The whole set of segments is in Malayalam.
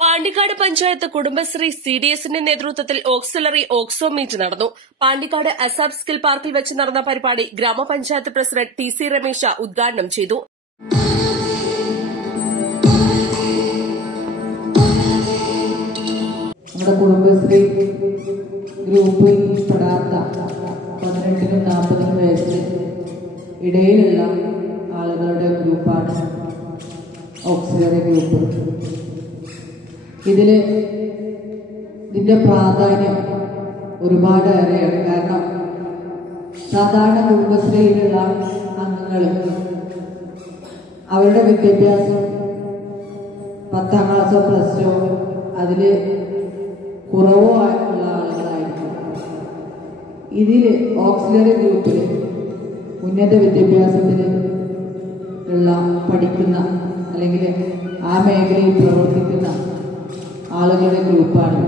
പാണ്ടിക്കാട് പഞ്ചായത്ത് കുടുംബശ്രീ സിഡിഎസിന്റെ നേതൃത്വത്തിൽ ഓക്സിലറി ഓക്സോ മീറ്റ് നടന്നു. പാണ്ടിക്കാട് അസാബ് സ്കിൽ പാർക്കിൽ വെച്ച് നടന്ന പരിപാടി ഗ്രാമപഞ്ചായത്ത് പ്രസിഡന്റ് ടി.സി. രമേശ ഉദ്ഘാടനം ചെയ്തു. നമ്മുടെ കുടുംബശ്രീ ഗ്രൂപ്പിൽ പെടാത്ത 18നും 40നും വയസ്സിന് ഇടയിലുള്ള ആളുകളുടെ ഗ്രൂപ്പാണ് ഓക്സിലറി ഗ്രൂപ്പ്. ഇതിന്റെ പ്രാധാന്യം ഒരുപാട് ഏറെയാണ്. കാരണം സാധാരണ കുടുംബശ്രീയിലുള്ള അംഗങ്ങൾ അവരുടെ വിദ്യാഭ്യാസം 10ാം ക്ലാസ്സോ പ്ലസ് ടു അതിൽ കുറവോ ആയിട്ടുള്ള ആളുകളായിരിക്കും. ഇതില് ഓക്സിലറി ഗ്രൂപ്പിൽ ഉന്നത വിദ്യാഭ്യാസത്തിന് പഠിക്കുന്ന അല്ലെങ്കിൽ ആ മേഖലയിൽ പ്രവർത്തിക്കുന്ന ആളുകളുടെ ഗ്രൂപ്പാണ്.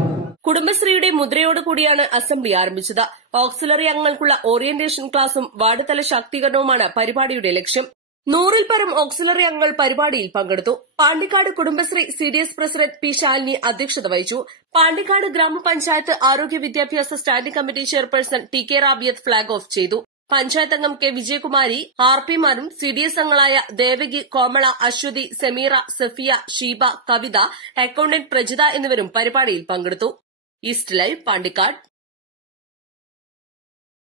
കുടുംബശ്രീയുടെ മുദ്രയോടുകൂടിയാണ് അസംബ്ലി ആരംഭിച്ചത്. ഓക്സിലറി അംഗങ്ങൾക്കുള്ള ഓറിയന്റേഷൻ ക്ലാസും വാർഡ് തല ശാക്തീകരണവുമാണ് പരിപാടിയുടെ ലക്ഷ്യം. 100ൽ പരം ഓക്സിലറി അംഗങ്ങൾ പരിപാടിയിൽ പങ്കെടുത്തു. Pandikkad Kudumbashree CDS president P Shalini അധ്യക്ഷത വഹിച്ചു. പാണ്ടിക്കാട് ഗ്രാമപഞ്ചായത്ത് ആരോഗ്യ വിദ്യാഭ്യാസ standing committee chairperson T K Rabiyath flag off ചെയ്തു. പഞ്ചായത്ത് അംഗം കെ വിജയകുമാരി, ആർപിമാരും സിഡിഎസ് അംഗങ്ങളായ ദേവകി, കോമള, അശ്വതി, സമീറ, സഫിയ, ഷീബ, കവിത, അക്കൌണ്ടന്റ് പ്രജിത എന്നിവരും പരിപാടിയിൽ പങ്കെടുത്തു. East live, Pandikkad.